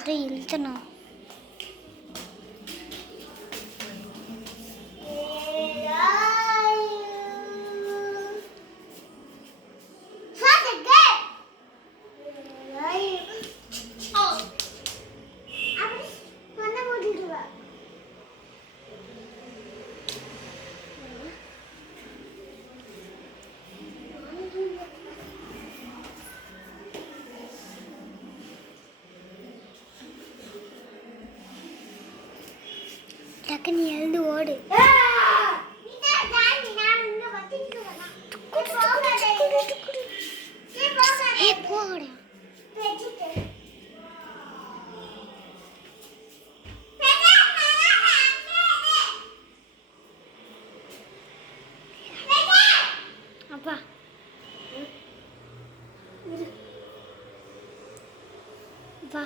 அதை இழுத்தணும். டக்குன்னு எழுந்து ஓடு. போடு. அப்பா வா.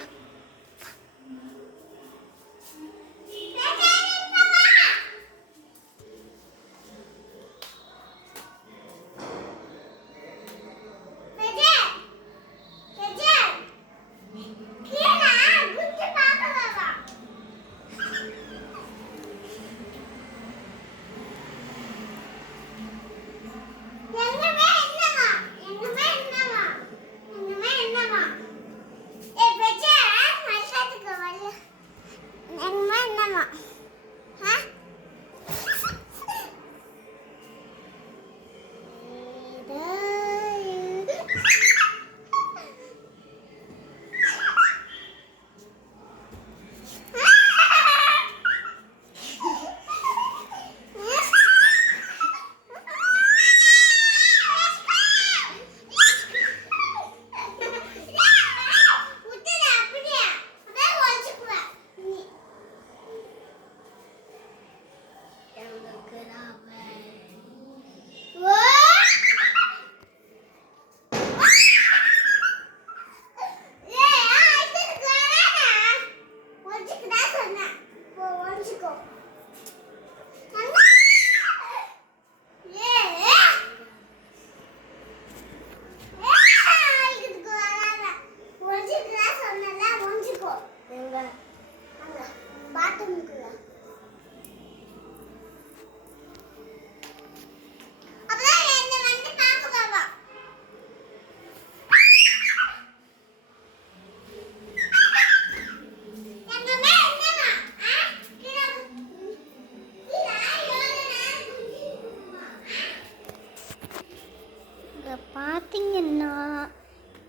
பார்த்தீங்கன்னா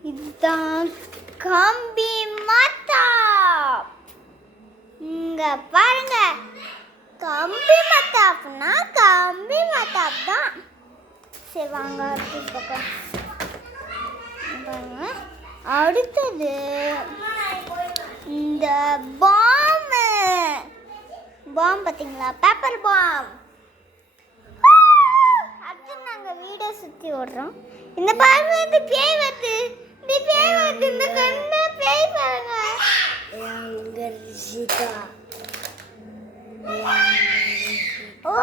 இதுதான் கம்பி மத்தாப். இங்க பாருங்க, கம்பி மத்தாப்னா கம்பி மத்தாப் தான். சரி வாங்க அடுத்த பக்கம் பாருங்க. அடுத்தது இந்த பாம் பார்த்தீங்களா, பேப்பர் பாம். வீடை சுற்றி ஓடுறோம். இந்த பாருங்க, இந்த பேய் வருது, இந்த பேய் வருது, இந்த கண்ணு பேய் பாருங்க. ஓ